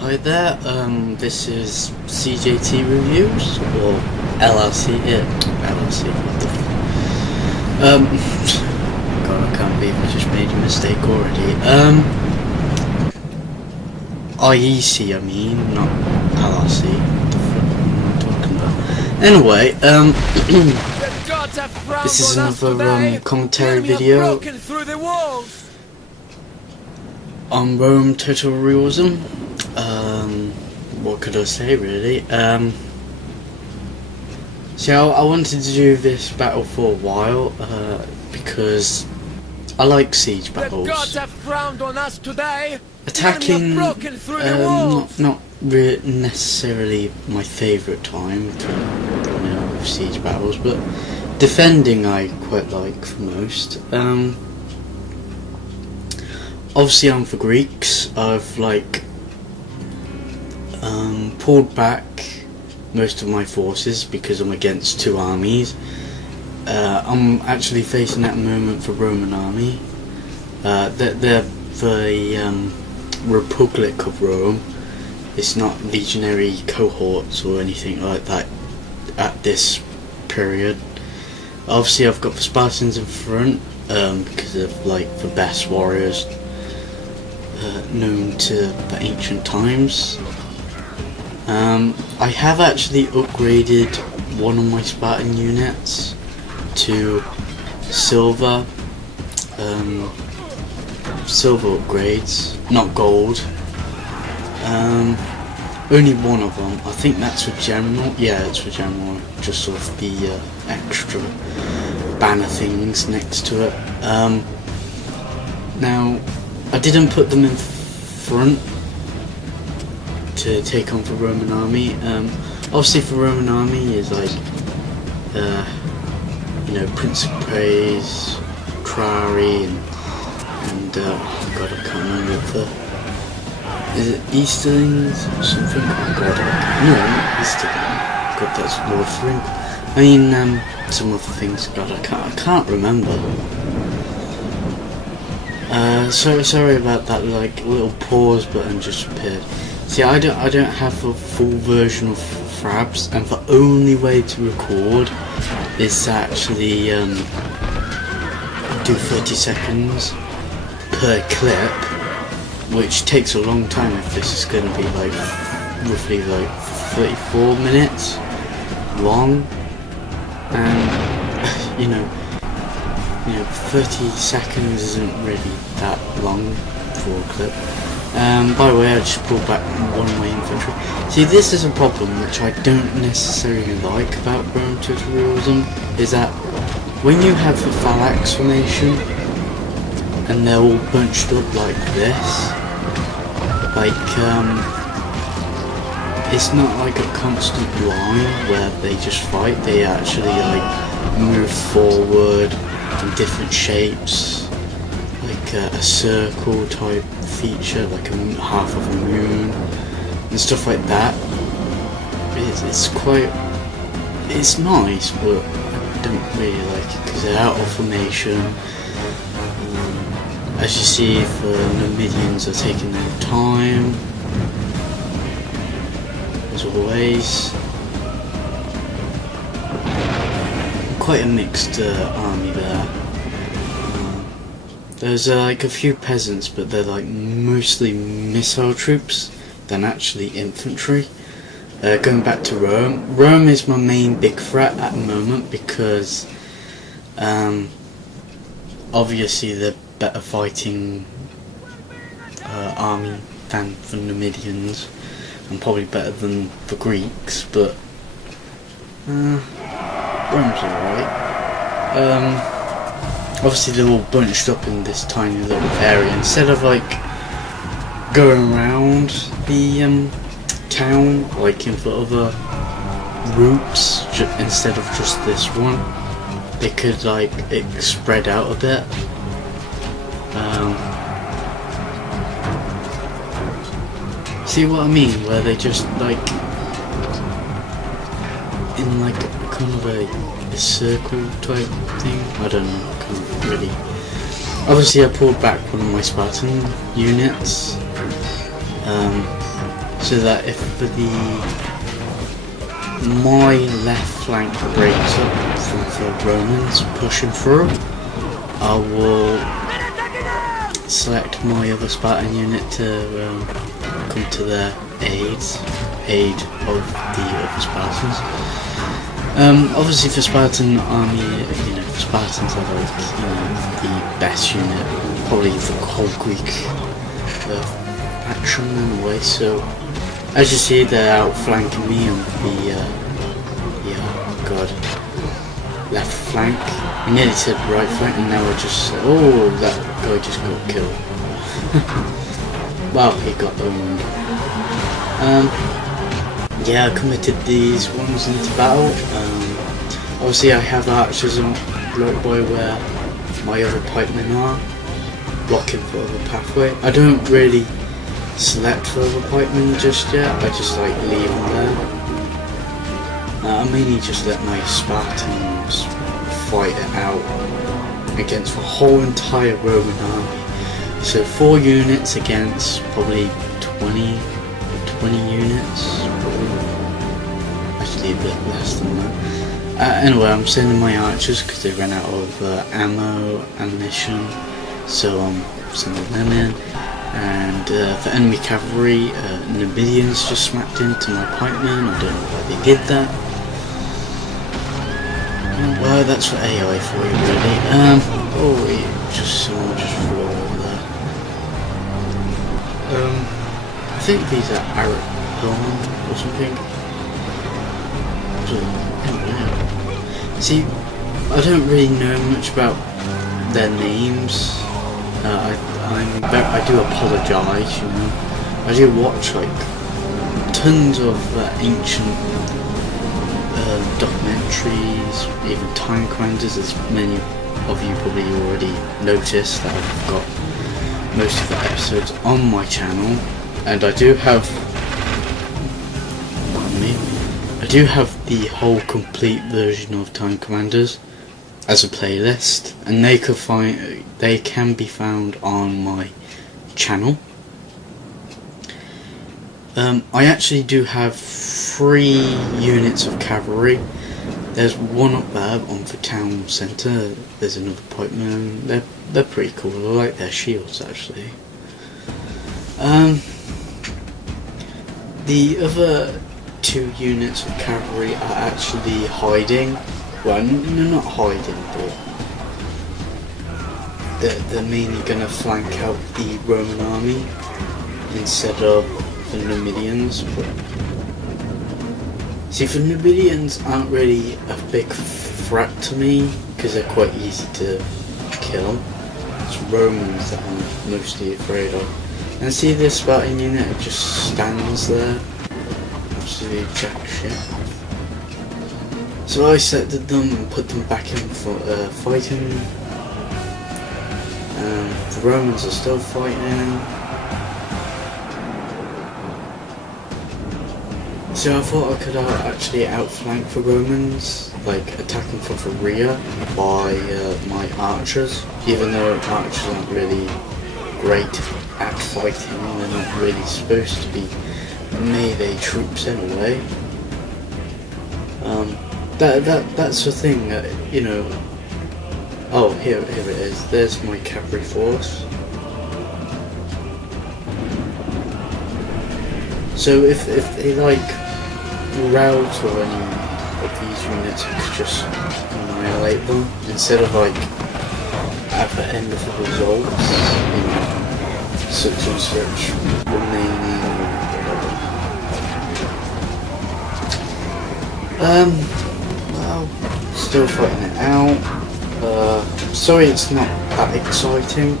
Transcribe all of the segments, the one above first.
Hi there, this is CJT Reviews, or LLC, LLC, what the God, I can't believe I just made a mistake already. IEC, I mean, not LLC, what the fuck am I talking about? Anyway, this is another, commentary video on Rome Total Realism. What could I say really? So I wanted to do this battle for a while, because I like siege battles. Attacking, not really necessarily my favourite time to, with siege battles, but defending I quite like the most. Obviously I'm for Greeks. I've pulled back most of my forces because I'm against two armies. I'm actually facing at the moment the Roman army. They're the Republic of Rome. It's not legionary cohorts or anything like that at this period. Obviously I've got the Spartans in front because of the best warriors known to the ancient times. I have actually upgraded one of my Spartan units to silver upgrades, not gold. Only one of them. I think that's for general. Yeah, it's for general. Just sort of the extra banner things next to it. Now, I didn't put them in front to take on the Roman army. Obviously the Roman army is Prince of Praise, Trari, and oh god, I can't remember is it Easterlings or something? Oh god, no, not Easterlings. God, that's Lord Frank. I mean, some other things. God, I can't remember. So sorry about that. Little pause button just appeared. See, I don't have a full version of Frabs, and the only way to record is to actually do 30 seconds per clip, which takes a long time if this is going to be roughly 34 minutes long, and 30 seconds isn't really that long for a clip. By the way, I just pulled back one of my infantry. See, this is a problem which I don't necessarily like about Rome Total Realism, is that when you have the phalanx formation and they're all bunched up like this, it's not like a constant line where they just fight. They actually move forward in different shapes, like a circle type feature, like half of a moon and stuff like that. It's nice, but I don't really like it because they're out of formation. As you see, the Numidians are taking their time, as always. Quite a mixed army there. There's a few peasants, but they're mostly missile troops than actually infantry. Going back to Rome. Rome is my main big threat at the moment because obviously they're better fighting army than the Numidians, and probably better than the Greeks, but Rome's alright. Obviously they're all bunched up in this tiny little area. Instead of going around the town in the other routes, instead of just this one, they could it spread out a bit. See what I mean? Where they just in kind of a circle type thing. I don't know. I can't really. Obviously, I pulled back one of my Spartan units. so that if my left flank breaks up from the Romans pushing through, I will select my other Spartan unit to come to their aid of the other Spartans. Obviously for Spartan army, Spartans are like, the best unit, probably the whole Greek faction in a way, so as you see they're outflanking me on the left flank. I nearly said right flank and now I just said, oh, that guy just got killed. Well, he got owned. Yeah, I committed these ones into battle. Obviously I have archers right by where my other pikemen are, blocking for the pathway. I don't really select for the pikemen just yet, I just like leave them there. I mainly just let my Spartans fight it out against the whole entire Roman army. So 4 units against probably 20 units, actually a bit less than that. Anyway, I'm sending my archers because they ran out of ammunition, so I'm sending them in. And for enemy cavalry, Numidians just smacked into my pikemen. I don't know why they did that. Well, that's for AI for you, really. Someone just flew over there. I think these are Arab or something. See, I don't really know much about their names. I do apologise, I do watch like tons of ancient documentaries, even time commanders, as many of you probably already noticed that I've got most of the episodes on my channel, and I do have the whole complete version of Time Commanders as a playlist, and they can be found on my channel. I actually do have 3 units of cavalry. There's one up there on the town centre. There's another pikeman. They're pretty cool. I like their shields actually. The other 2 units of cavalry are actually hiding. Well, no, not hiding, but they're mainly going to flank out the Roman army instead of the Numidians. See, the Numidians aren't really a big threat to me because they're quite easy to kill. It's Romans that I'm mostly afraid of. And see this Spartan unit, it just stands there. Absolutely jack shit. So I selected them and put them back in for fighting. The Romans are still fighting. So I thought I could actually outflank the Romans, like attacking from the rear by my archers, even though archers aren't really great at fighting, they're not really supposed to be melee troops anyway. That's the thing, oh, here it is, there's my cavalry force. So if they like rout or any of these units, I could just annihilate them instead of like at the end of the results, such and such remaining or whatever. Well, still fighting it out. Sorry it's not that exciting.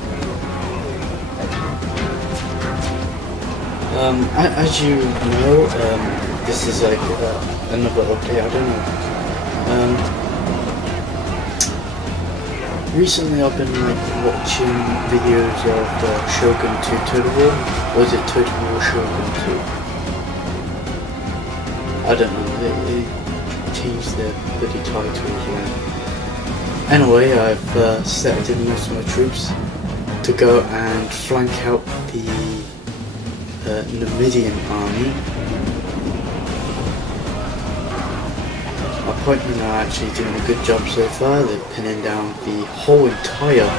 As you know, this is like another update, I don't know. Recently I've been like watching videos of Shogun 2 Total War. Or is it Total War Shogun 2? I don't know, they changed their bloody titles again. Anyway, I've selected most of my troops to go and flank out the Numidian army. Our appointment are actually doing a good job so far. They're pinning down the whole entire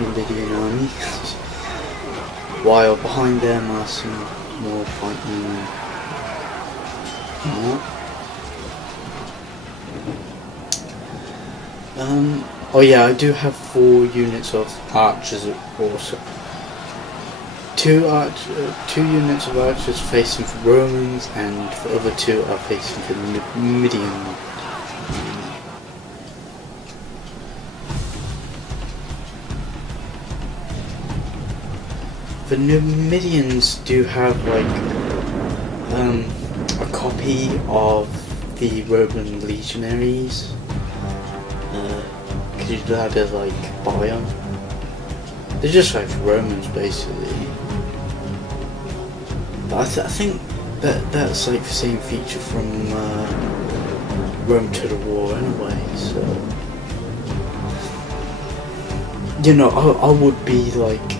Londinium army, while behind them are some more fighting. Oh yeah, I do have 4 units of archers also. 2 units of archers facing for Romans, and the other 2 are facing for Numidian. The Numidians do have like a copy of the Roman legionaries. Could you add a like bio? They're just like Romans basically. But I think that's like the same feature from Rome to the War anyway. So you know, I would be like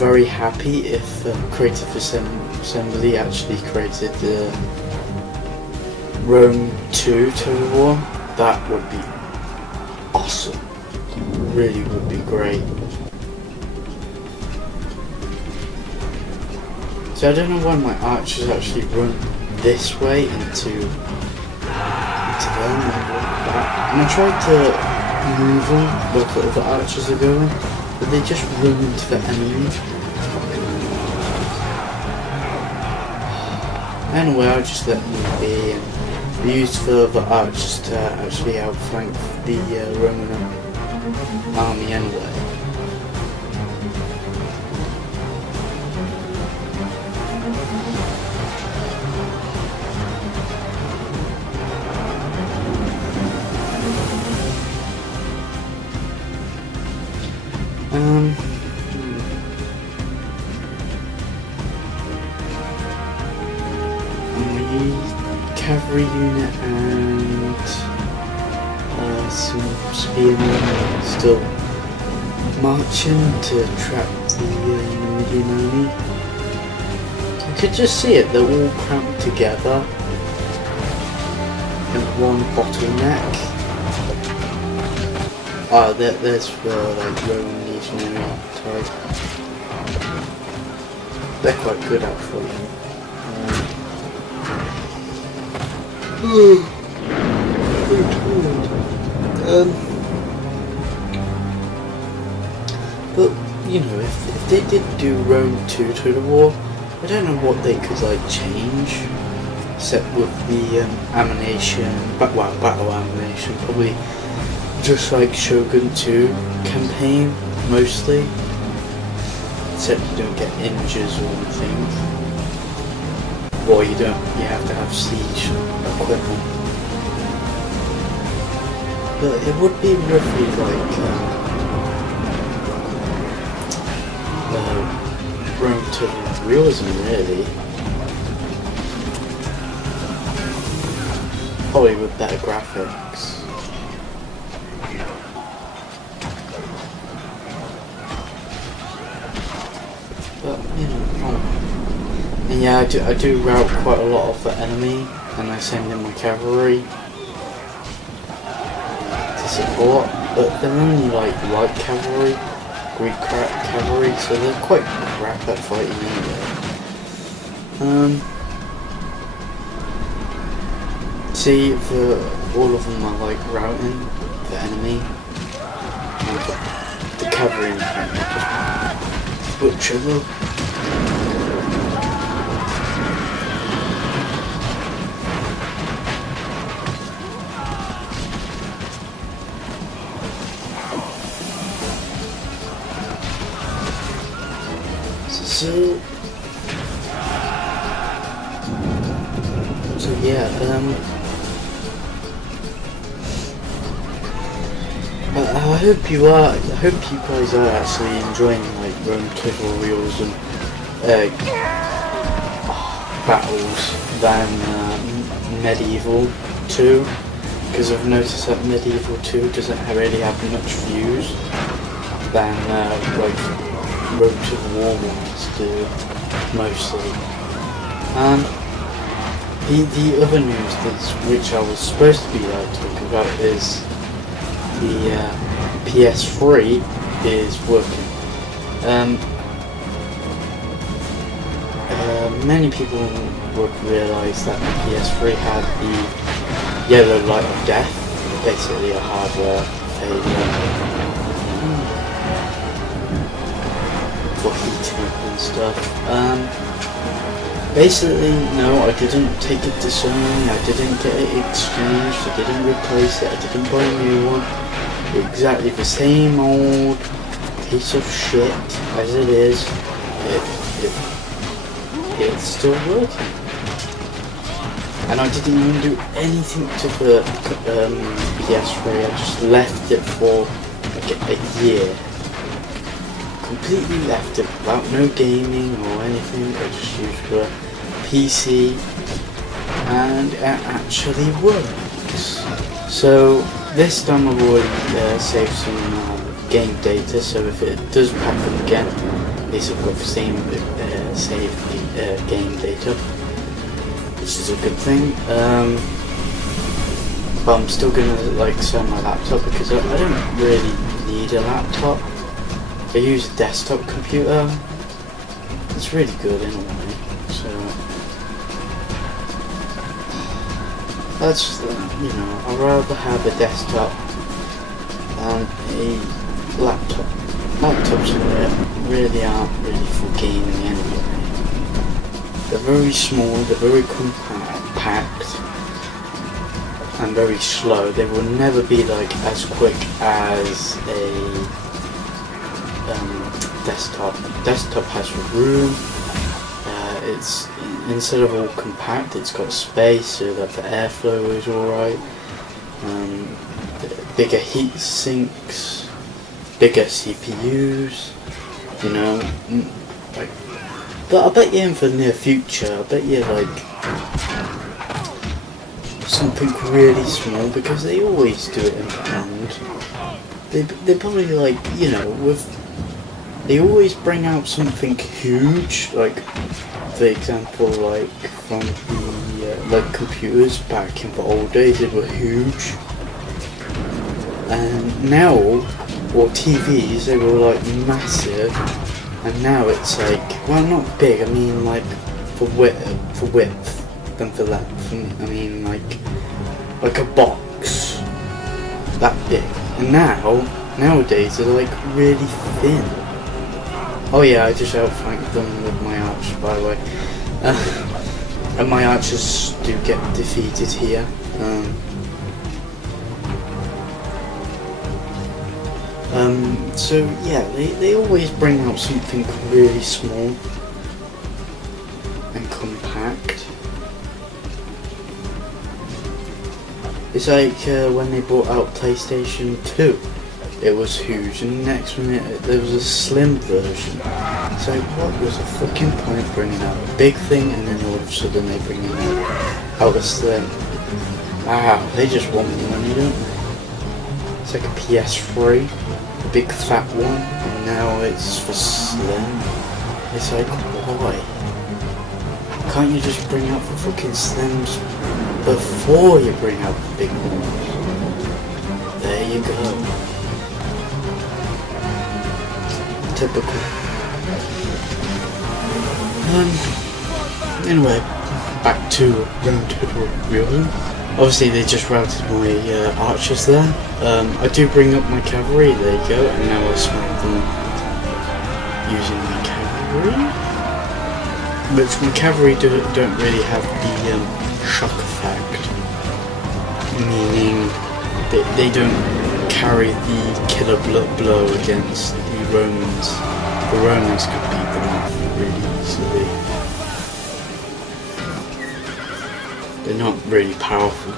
very happy if Creative Assembly actually created the Rome 2 Total War. That would be awesome. Really would be great. So I don't know why my archers actually run this way into them and I tried to move them where the other archers are going, but they just run into the enemy. Anyway, I'll just let them be and use the other archers to actually outflank the Roman army anyway. Cavalry unit and some spearmen still marching to trap the Numidian army. You could just see it, they're all cramped together in one bottleneck. Ah, there's the like Roman legionary type. They're quite good actually. But you know, if they did do Rome 2 to the war, I don't know what they could like change, except with the ammunition, battle ammunition, probably just like Shogun 2 campaign mostly, except you don't get injures or anything. Or you have to have siege equipment. But it would be roughly like Rome to Realism really. Probably with better graphics. But you know, and yeah, I do rout quite a lot of the enemy, and I send in my cavalry to support, but they're only like light cavalry, Greek cavalry, so they're quite crap at fighting anyway. See, all of them are like routing the enemy, and the cavalry in just butcher them. So yeah, I hope you guys are actually enjoying like Rome Total Realism battles than Medieval 2, because I've noticed that Medieval 2 doesn't really have much views than like Rome to the War ones do. mostly. And the other news which I was supposed to be talking about is the PS3 is working. Many people would realise that the PS3 had the yellow light of death, basically a hardware failure for heating up and stuff. Basically, no, I didn't take it to Sony, I didn't get it exchanged, I didn't replace it, I didn't buy a new one. Exactly the same old piece of shit as it is. It's still working. And I didn't even do anything to the PS3, I just left it for like a year. Completely left it without no gaming or anything. I just used the PC and it actually works. So this time I've already saved some game data, so if it does happen again, at least I've got the same saved game data, which is a good thing. But I'm still gonna sell my laptop because I don't really need a laptop. I use a desktop computer. It's really good anyway, so that's I'd rather have a desktop than a laptop. Laptops really aren't really for gaming anyway. They're very small, they're very compact and very slow. They will never be as quick as a desktop. Desktop has room. It's instead of all compact, it's got space so that the airflow is alright. Bigger heat sinks, bigger CPUs. But I bet you in the near future, I bet you something really small, because they always do it in the end. They probably they always bring out something huge, for example, from the computers back in the old days, they were huge, and now, or TVs, they were massive, and now it's well, not big, I mean for width than for length. I mean like a box that big, and nowadays they're really thin. Oh yeah, I just outflanked them with my arch, by the way. And my archers do get defeated here. So yeah, they always bring out something really small and compact. It's when they brought out PlayStation 2. It was huge, and the next minute there was a slim version. So what was the fucking point bringing out a big thing and then all of a sudden they bring out a slim? Wow, they just want money, don't they? It's like a PS3, a big fat one, and now it's for slim. It's why? Can't you just bring out the fucking slims before you bring out the big ones? There you go. Typical. Anyway, back to Realism. Obviously they just routed my archers there. I do bring up my cavalry, there you go, and now I'll smack them using my cavalry. But my cavalry don't really have the shock effect, meaning they don't carry the killer blow against the Romans. The Romans could beat them off really easily. They're not really powerful.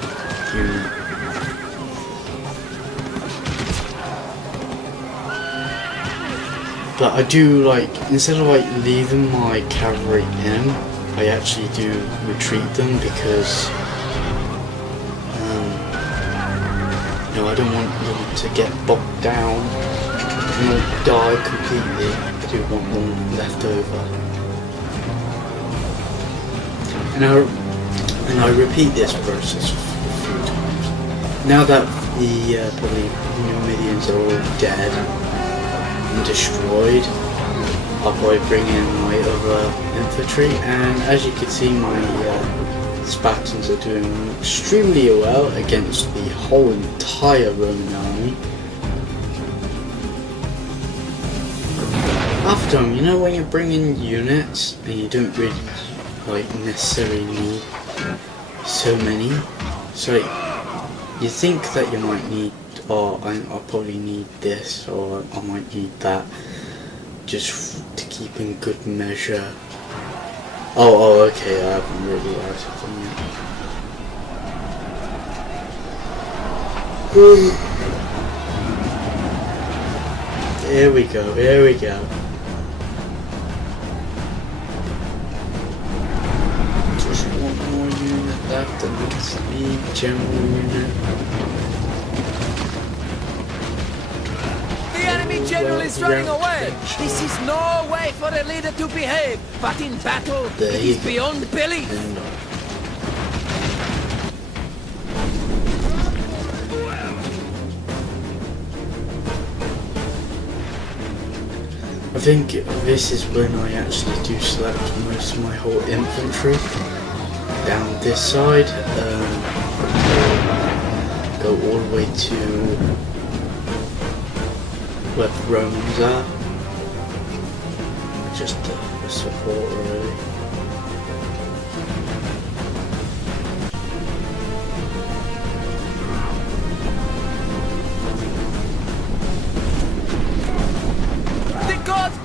But I do instead of leaving my cavalry in, I actually do retreat them because I don't want them to get bogged down and die completely. I do want them left over. And I repeat this process a few times. Now that the probably Numidians are all dead and destroyed, I'll probably bring in my other infantry, and as you can see, my Spartans are doing extremely well against the whole entire Roman army. After them, you know, when you bring in units and you don't really necessarily need so many, so you think that you might need, or I'll probably need this, or I might need that, just to keep in good measure. Oh, okay, I haven't really added them yet. Here we go, here we go. Just one more unit left and it's the general unit. The enemy general is running away! This is no way for a leader to behave, but in battle, it is beyond belief! I think this is when I actually do select most of my whole infantry down this side, go all the way to where the Romans are, just for support really.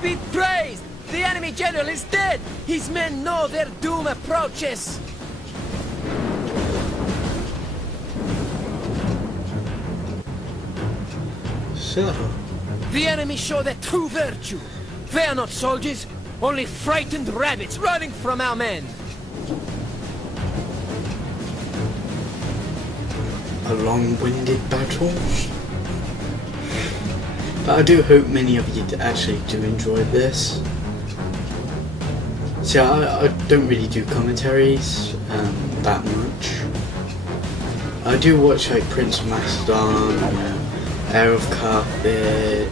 Be praised! The enemy general is dead! His men know their doom approaches! So, the enemy show their true virtue. They are not soldiers, only frightened rabbits running from our men. A long-winded battle. But I do hope many of you actually do enjoy this. See, I don't really do commentaries that much. I do watch like Prince of Macedon, Heir of Carthage,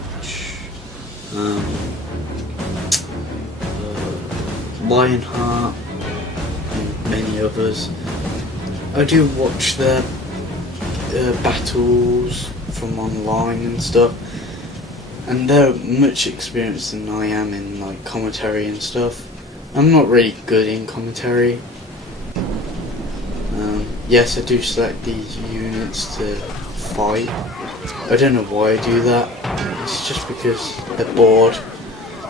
Lionheart, and many others. I do watch their battles from online and stuff. And they're much experienced than I am in like commentary and stuff. I'm not really good in commentary. Yes, I do select these units to fight. I don't know why I do that. It's just because they're bored.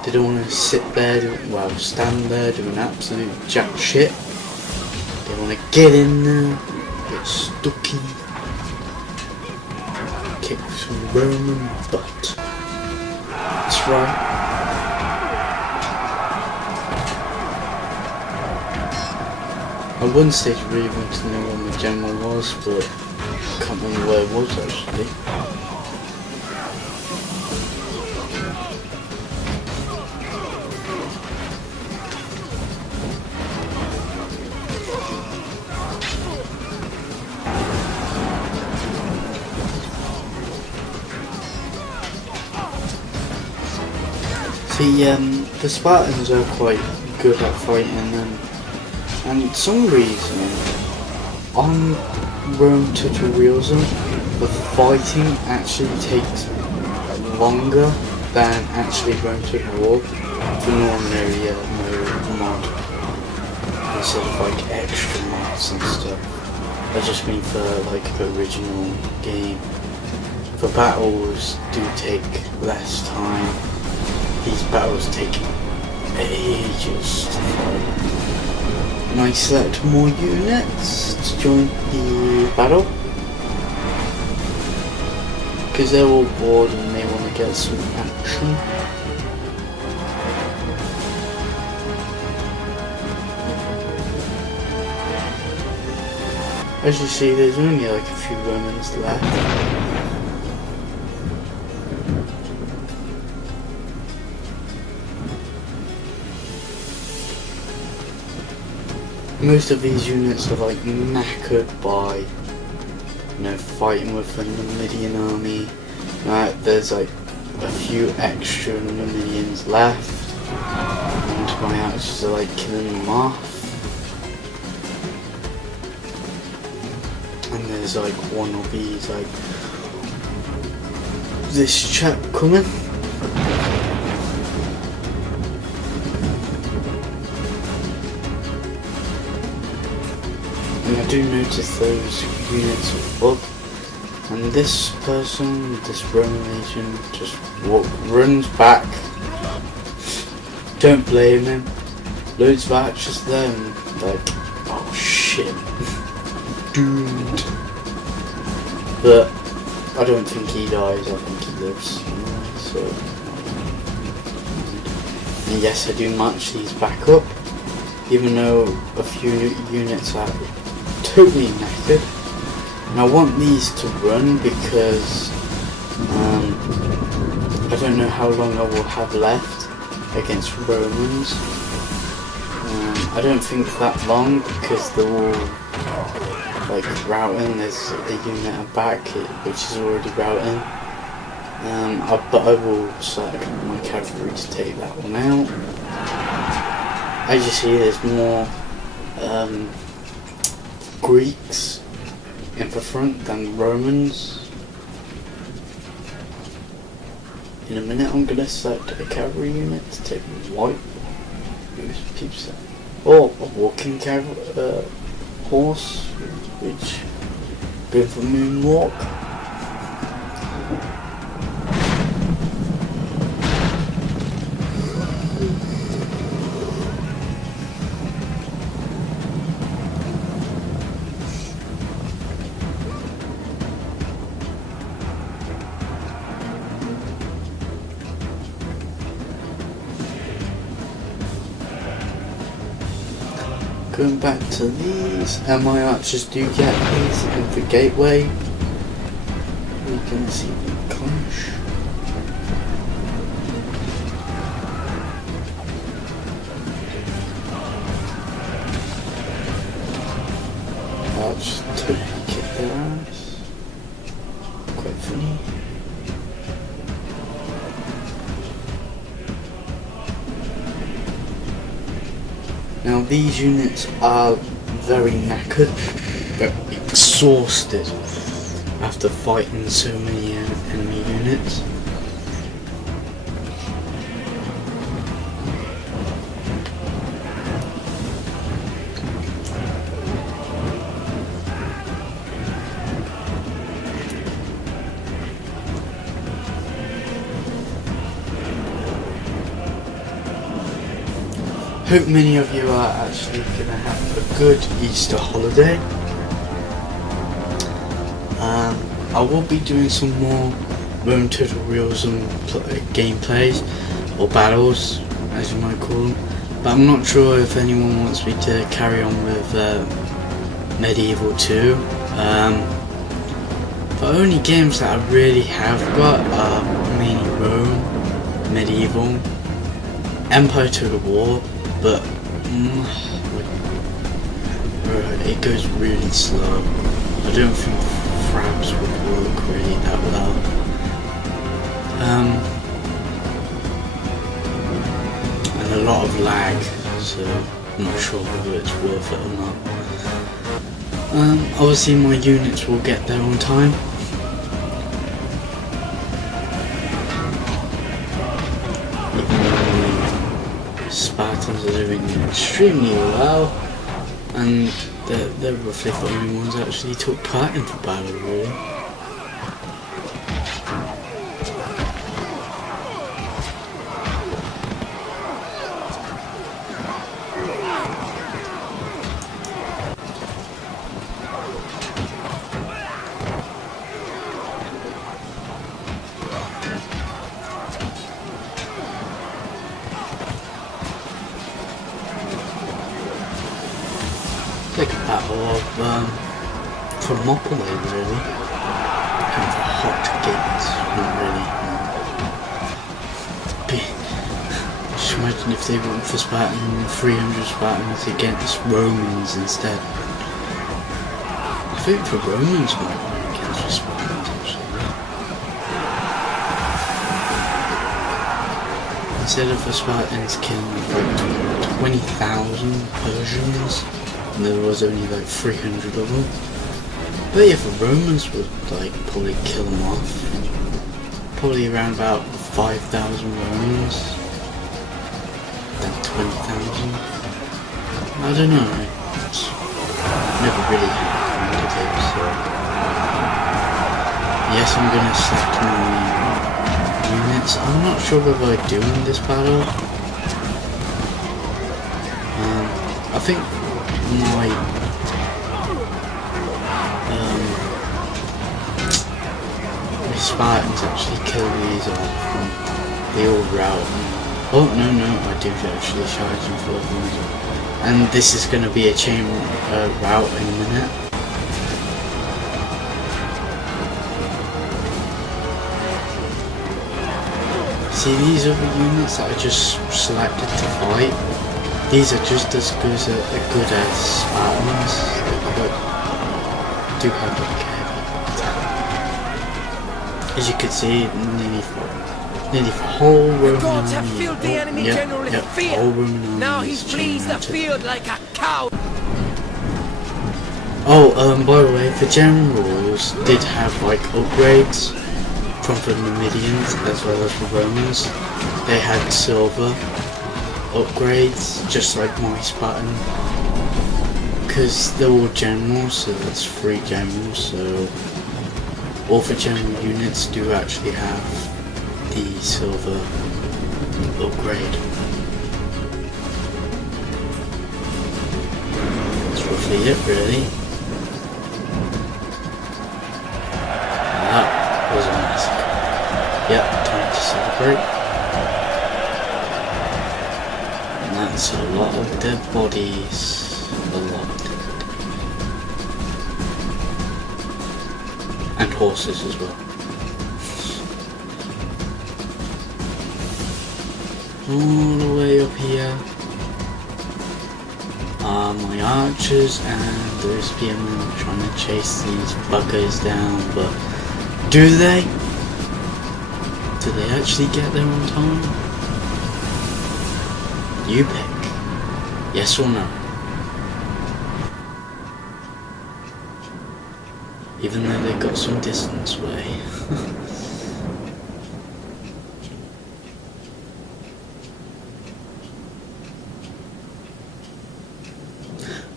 They don't want to sit there, stand there doing absolute jack shit. They want to get in there, get stuck in, kick some Roman butt. That's right. At one stage I really wanted to know what my general was, but I can't remember where it was actually. See, the Spartans are quite good at fighting, and for some reason on Rome Realism, the fighting actually takes longer than actually Rome War for normally mod instead of like extra mods and stuff. I just mean for like the original game. The battles do take less time. These battles take ages to fight. And I select more units to join the battle. Because they're all bored and they want to get some action. As you see, there's only like a few Romans left. most of these units are like knackered by, you know, fighting with the Numidian army. There's like a few extra Numidians left, and my archers are like killing them off. And there's like one of these, like this chap coming. And I do notice those units are up, and this person, this Roman legion, just runs back. Don't blame him. Loads of archers there, and like, oh shit, doomed. But I don't think he dies. I think he lives. So, and yes, I do match these back up, even though a few units are totally knackered. And I want these to run because I don't know how long I will have left against Romans. I don't think that long because they're all like routing. There's a unit at the back which is already routing. But I will select my cavalry to take that one out. As you see, there's more Greeks in the front than Romans. In a minute I'm going to select a cavalry unit to take white. Or a walking horse, which go for moonwalk. Going back to these, and my archers do get these in the gateway. We're going to see them clash. Archers totally kick their ass. Quite funny. Now these units are very knackered, but exhausted after fighting so many enemy units. Hope many of you are actually going to have a good Easter holiday. I will be doing some more Roman Total Realism gameplays, or battles as you might call them, but I'm not sure if anyone wants me to carry on with Medieval 2. The only games that I really have got are mainly Rome, Medieval, Empire Total War. But it goes really slow. I don't think fraps would work really that well. And a lot of lag, so I'm not sure whether it's worth it or not. Obviously my units will get there on time. Spartans are doing extremely well, and they're roughly the only ones that actually took part in the battle, really. Like a battle of Thermopylae, really. Kind of a hot gates, not really. Just imagine if they went for Spartan 300 Spartans against Romans instead. I think the Romans might win against the Spartans actually. Instead of the Spartans killing like 20,000 Persians, and there was only like 300 of them. But yeah, the Romans would like probably kill them off. Probably around about 5,000 Romans. Then 20,000. I don't know. It's never really happened to it, so yes, I'm gonna select my units. I'm not sure whether I do in this battle. I think my Spartans actually kill these off and they all rout. Oh no, I do actually charge them for them. And this is going to be a chain rout in a minute. See, these are the units that I just selected to fight. These are just as good as Spartans. They do have like as you can see, nearly the whole Roman gods have army. filled the enemy general with fear. Whole Roman army. Now he flees the field like a cow. Oh, by the way, the generals did have like upgrades from the Numidians as well as the Romans. They had silver upgrades, just like my Spartan. Because they're all generals, so that's 3 generals, so all the general units do actually have the silver upgrade. That's roughly it, really. That was a massacre. Yep, time to celebrate. And that's a lot of dead bodies. A lot. And horses as well. All the way up here are my archers and the spearmen trying to chase these buggers down, but do they? Do they actually get there on time? You pick. Yes or no? Even though they got some distance away.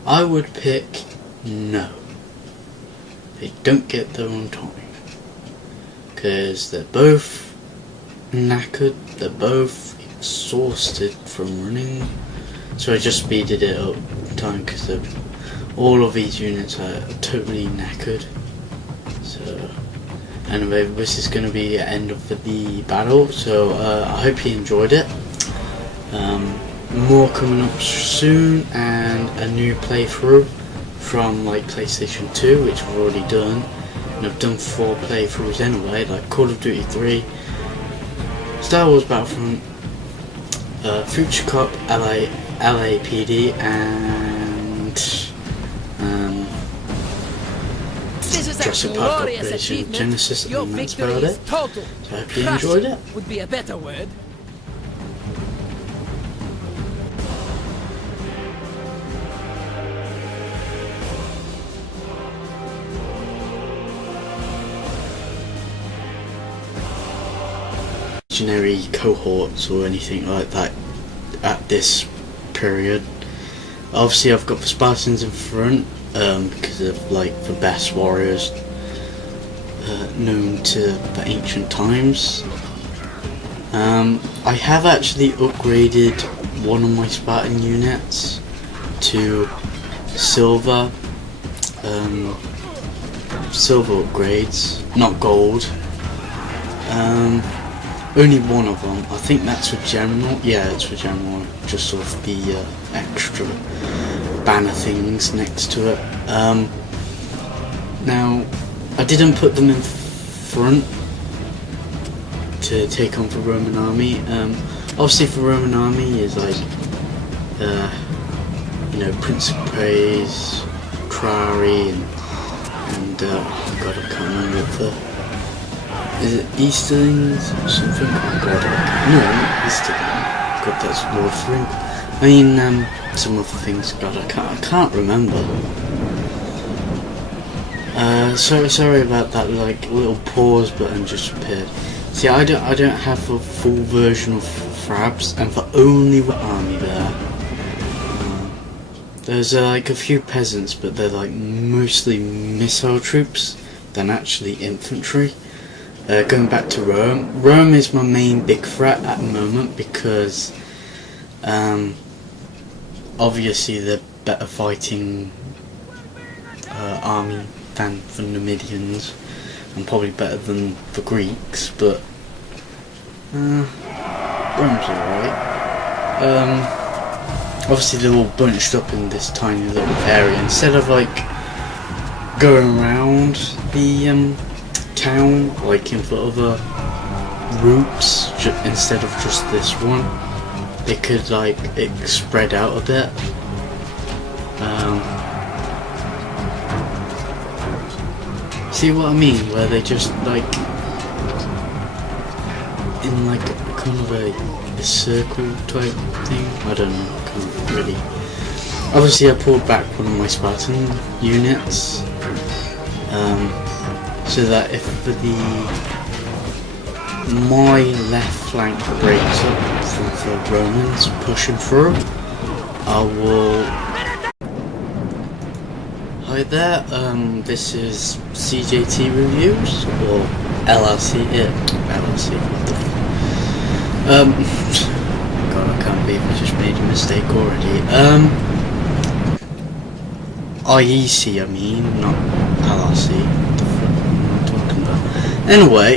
I would pick no. They don't get there on time. Because they're both knackered, they're both exhausted from running. So I just speeded it up time because all of these units are totally knackered. So anyway, this is going to be the end of the battle, so I hope you enjoyed it. More coming up soon, and a new playthrough from like PlayStation 2, which I've already done, and I've done 4 playthroughs anyway, like Call of Duty 3, Star Wars Battlefront, Future Cop, LAPD, and Jurassic Park Operation Genesis, and that's about it. So I hope you enjoyed it. Would be a better word. Legendary cohorts or anything like that at this period. Obviously I've got the Spartans in front because of like the best warriors known to the ancient times. I have actually upgraded one of my Spartan units to silver upgrades, not gold. Only one of them. I think that's for general. Yeah, it's for general. Just sort of the extra banner things next to it. Now, I didn't put them in front to take on the Roman army. Obviously for Roman army is like, you know, Principes, Trari, and oh god, I can't remember what the... Is it Easterlings or something? Oh god, no, not Easterlings. God, that's Lord Frank. I mean, some other things. God, I can't remember. Sorry about that. Like little pause button just appeared. See, I don't have a full version of Frabs, and for only one army there. There's like a few peasants, but they're like mostly missile troops than actually infantry. Going back to Rome. Rome is my main big threat at the moment because obviously they're better fighting army than the Numidians, and probably better than the Greeks, but Rome's alright. Obviously they're all bunched up in this tiny little area. Instead of like going around the town like in the other routes, instead of just this one, they could like spread out a bit. See what I mean? Where they just like in like kind of a circle type thing. I don't know. I can't really. Obviously, I pulled back one of my Spartan units, so that if my left flank breaks up from the Romans pushing through, I will. Hi there, this is CJT Reviews, or LLC, LLC, what the God, I can't believe I just made a mistake already. IEC, I mean, not LLC, what the fuck am I talking about? Anyway,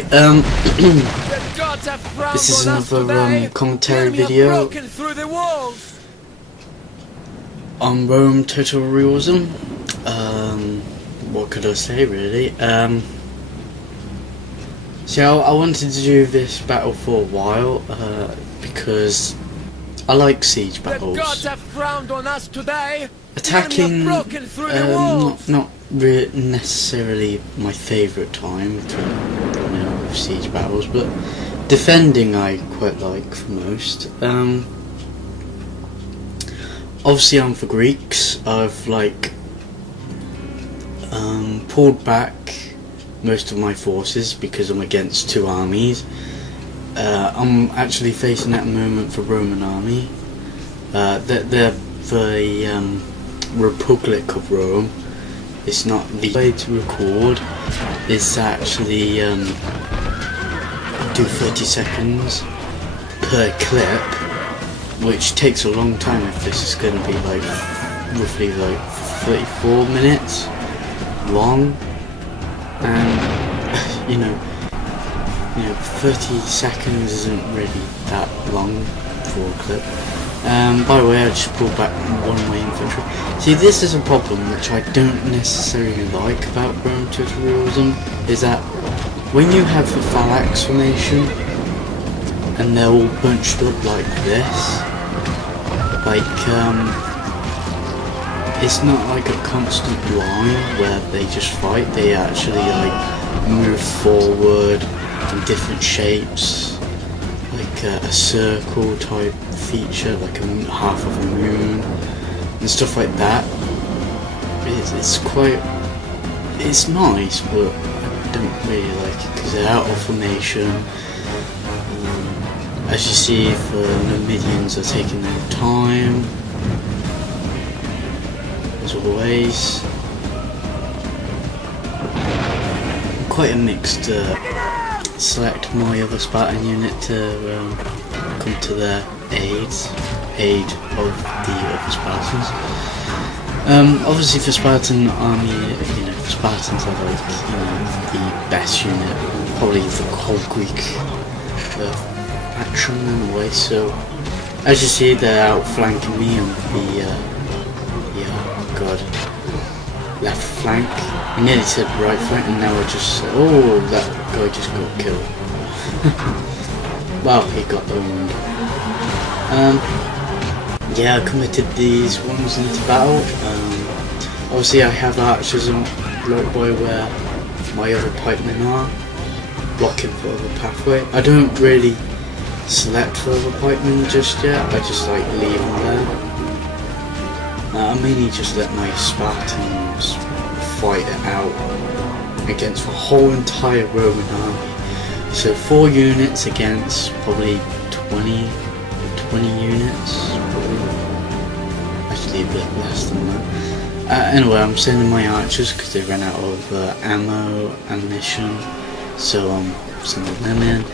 this is another commentary video on Rome Total Realism. What could I say really? So I wanted to do this battle for a while, because I like siege battles. Attacking, not really necessarily my favourite time to with siege battles, but defending I quite like the most. Obviously I'm for Greeks. I've like pulled back most of my forces because I'm against two armies. I'm actually facing at the moment for Roman army. They're the Republic of Rome. It's not the way to record. It's actually do 30 seconds per clip, which takes a long time if this is going to be like roughly like 34 minutes long, and you know 30 seconds isn't really that long for a clip. By the way, I just pulled back one of my infantry. See, this is a problem which I don't necessarily like about Rome Total Realism, is that when you have the phalanx formation and they're all bunched up like this, like it's not like a constant line where they just fight. They actually like move forward in different shapes, like a circle type feature, like a half of a moon and stuff like that. It's nice, but I don't really like it because they're out of formation. As you see, the Numidians are taking their time, as always. Quite a mixed. Select my other Spartan unit to come to their aid of the other Spartans. Obviously, for Spartan army, Spartans are like the best unit, probably the whole Greek action in a way. So, as you see, they're outflanking me on the left flank. I nearly said right flank, and now I just said, oh, that guy just got killed. Well, he got owned. Yeah, I committed these ones into battle. Obviously I have archers on block by where my other pikemen are, blocking further pathway. I don't really select further pikemen just yet, I just like leave them there. I mainly just let my Spartans fight it out against the whole entire Roman army. So 4 units against probably 20 units, actually a bit less than that. Anyway, I'm sending my archers because they ran out of ammunition, so I'm sending them in.